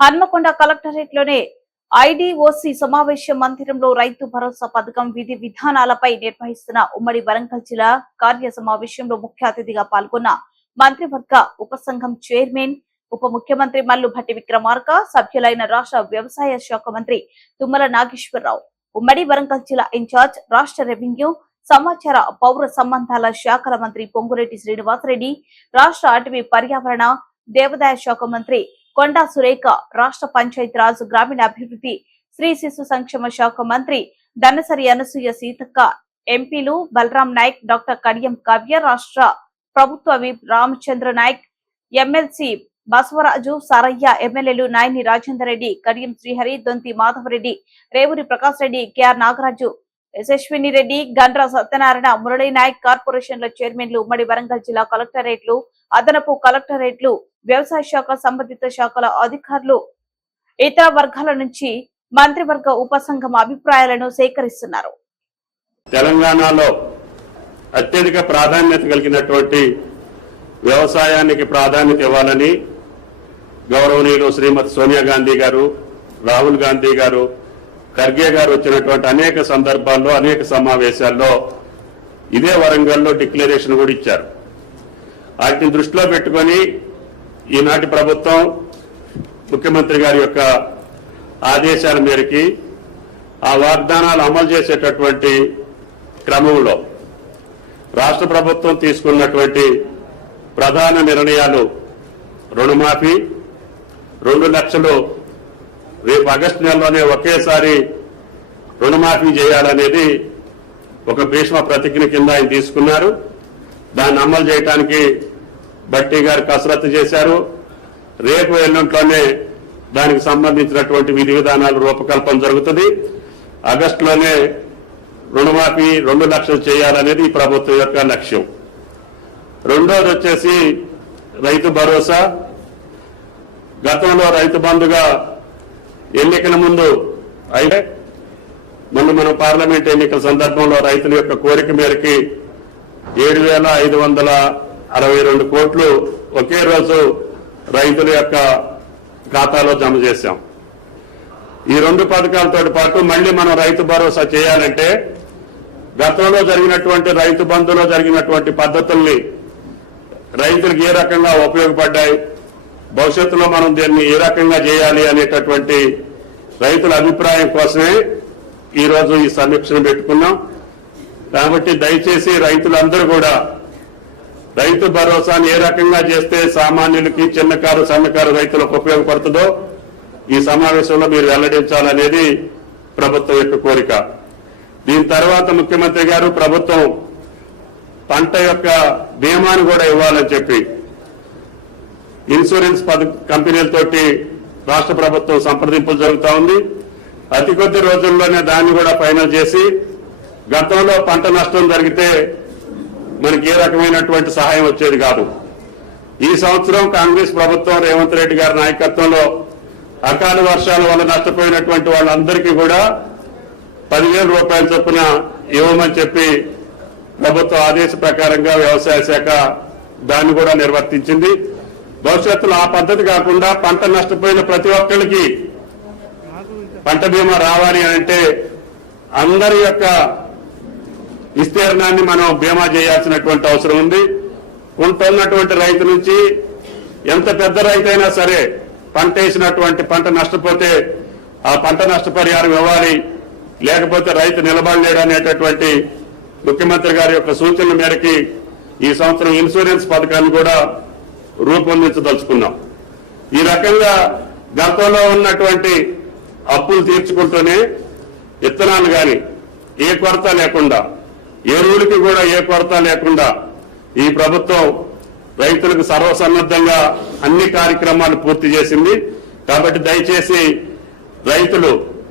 Hanamkonda కలెక్టరేట్లోనే IDOC సమావేశ మందిరంలో రైతు భరోసా పథకం విధి విధానాలపై నిర్వహిస్తున్న ఉమ్మడి వరంగల్ జిల్లా కార్య సమావేశంలో ముఖ్య అతిథిగా పాల్గొన్న మంత్రివర్గ ఉపసంఘం చైర్మన్ ఉప ముఖ్యమంత్రి మల్లు భట్టి విక్రమార్క సభ్యులైన రాష్ట్ర వ్యవసాయ శాఖ మంత్రి తుమ్మల నాగేశ్వరరావు ఉమ్మడి వరంగల్ జిల్లా ఇన్ఛార్జ్ రాష్ట్ర రెవెన్యూ సమాచార పౌర సంబంధాల శాఖల మంత్రి పొంగురెడ్డి శ్రీనివాసరెడ్డి రాష్ట్ర అటవీ పర్యావరణ దేవాదాయ శాఖ మంత్రి కొండా సురేఖ రాష్ట్ర పంచాయతీరాజ్ గ్రామీణ అభివృద్ధి స్త్రీ శిశు సంక్షేమ శాఖ మంత్రి దనసరి అనసూయ సీతక్క ఎంపీలు బలరాం నాయక్ డాక్టర్ కడియం కావ్య రాష్ట్ర ప్రభుత్వ విప్ రామచంద్ర నాయక్ ఎమ్మెల్సీ బసవరాజు సారయ్య ఎమ్మెల్యేలు నాయని రాజేందర్ రెడ్డి కడియం శ్రీహరి దొంతి మాధవరెడ్డి రేవూరి ప్రకాష్ రెడ్డి కెఆర్ నాగరాజు యశస్విని రెడ్డి గండ్ర సత్యనారాయణ మురళీ నాయక్ కార్పొరేషన్ల చైర్మన్లు ఉమ్మడి వరంగల్ జిల్లా కలెక్టరేట్లు అదనపు కలెక్టరేట్లు వ్యవసాయ శాఖ సంబంధిత శాఖల అధికారులు ఇతర వర్గాల నుంచి మంత్రివర్గ ఉపసంఘం అభిప్రాయాలను సేకరిస్తున్నారు. తెలంగాణలో అత్యధిక ప్రాధాన్యత కలిగినటువంటి వ్యవసాయానికి ప్రాధాన్యత ఇవ్వాలని గౌరవనీయులు శ్రీమతి సోనియా గాంధీ గారు రాహుల్ గాంధీ గారు ఖర్గే గారు వచ్చినటువంటి అనేక సందర్భాల్లో అనేక సమావేశాల్లో ఇదే వరంగల్లో డిక్లరేషన్ కూడా ఇచ్చారు. వాటిని దృష్టిలో పెట్టుకొని ఈనాటి ప్రభుత్వం ముఖ్యమంత్రి గారి యొక్క ఆదేశాల మేరకి ఆ వాగ్దానాలు అమలు చేసేటటువంటి క్రమంలో రాష్ట్ర ప్రభుత్వం తీసుకున్నటువంటి ప్రధాన నిర్ణయాలు రుణమాఫీ రెండు లక్షలు రేపు ఆగస్టు నెలలోనే ఒకేసారి రుణమాఫీ చేయాలనేది ఒక భీష్మ ప్రతిజ్ఞ కింద ఆయన తీసుకున్నారు. దాన్ని అమలు చేయడానికి బట్టి గారు కసరత్తు చేశారు. రేపు ఎల్లుంట్లోనే దానికి సంబంధించినటువంటి విధి విధానాలు రూపకల్పన జరుగుతుంది. ఆగస్టులోనే రుణమాఫీ రెండు లక్షలు చేయాలనేది ఈ ప్రభుత్వం యొక్క లక్ష్యం. రెండోది వచ్చేసి రైతు భరోసా. గతంలో రైతు బంధుగా ఎన్నికల ముందు అయితే మొన్న మనం పార్లమెంట్ ఎన్నికల సందర్భంలో రైతుల యొక్క కోరిక మేరకి ఏడు వేల ఐదు వందల అరవై రెండు కోట్లు ఒకే రోజు రైతుల యొక్క ఖాతాలో జమ చేశాం. ఈ రెండు పథకాలతో పాటు మళ్ళీ మనం రైతు భరోసా చేయాలంటే గతంలో జరిగినటువంటి రైతు బంధులో జరిగినటువంటి పద్ధతుల్ని రైతులకు ఏ రకంగా ఉపయోగపడ్డాయి భవిష్యత్తులో మనం దీన్ని ఏ రకంగా చేయాలి అనేటటువంటి రైతుల అభిప్రాయం కోసమే ఈరోజు ఈ సమీక్షను పెట్టుకున్నాం. కాబట్టి దయచేసి రైతులందరూ కూడా రైతు భరోసాను ఏ రకంగా చేస్తే సామాన్యులకి చిన్నకారు సన్నకారు రైతులకు ఉపయోగపడుతుందో ఈ సమావేశంలో మీరు వెల్లడించాలనేది ప్రభుత్వం యొక్క కోరిక. దీని తర్వాత ముఖ్యమంత్రి గారు ప్రభుత్వం పంట యొక్క బీమాను కూడా ఇవ్వాలని చెప్పి ఇన్సూరెన్స్ పద కంపెనీలతోటి రాష్ట్ర ప్రభుత్వం సంప్రదింపులు జరుగుతూ ఉంది. అతి కొద్ది రోజుల్లోనే దాన్ని కూడా ఫైనల్ చేసి గతంలో పంట నష్టం జరిగితే మనకి ఏ రకమైనటువంటి సహాయం వచ్చేది కాదు. ఈ సంవత్సరం కాంగ్రెస్ ప్రభుత్వం రేవంత్ రెడ్డి గారి నాయకత్వంలో అకాల వర్షాల వల్ల నష్టపోయినటువంటి వాళ్ళందరికీ కూడా పదివేల రూపాయల చొప్పున ఇవ్వమని చెప్పి ప్రభుత్వ ఆదేశ ప్రకారంగా వ్యవసాయ శాఖ దాన్ని కూడా నిర్వర్తించింది. భవిష్యత్తులో ఆ పద్ధతి కాకుండా పంట నష్టపోయిన ప్రతి ఒక్కరికి పంట బీమా రావాలి అంటే అందరి యొక్క విస్తీర్ణాన్ని మనం బీమా చేయాల్సినటువంటి అవసరం ఉంది. ఉంటున్నటువంటి రైతు నుంచి ఎంత పెద్ద రైతు అయినా సరే పంట వేసినటువంటి పంట నష్టపోతే ఆ పంట నష్టపరిహారం ఇవ్వాలి. లేకపోతే రైతు నిలబడలేడు అనేటటువంటి ముఖ్యమంత్రి గారి యొక్క సూచనల మేరకి ఈ సంవత్సరం ఇన్సూరెన్స్ పథకాన్ని కూడా రూపొందించదలుచుకున్నాం. ఈ రకంగా గతంలో ఉన్నటువంటి అప్పులు తీర్చుకుంటూనే విత్తనాలు కానీ ఏ కొరత లేకుండా ఎరువులకి కూడా ఏ కొరత లేకుండా ఈ ప్రభుత్వం రైతులకు సర్వసన్నద్ధంగా అన్ని కార్యక్రమాలు పూర్తి చేసింది. కాబట్టి దయచేసి రైతులు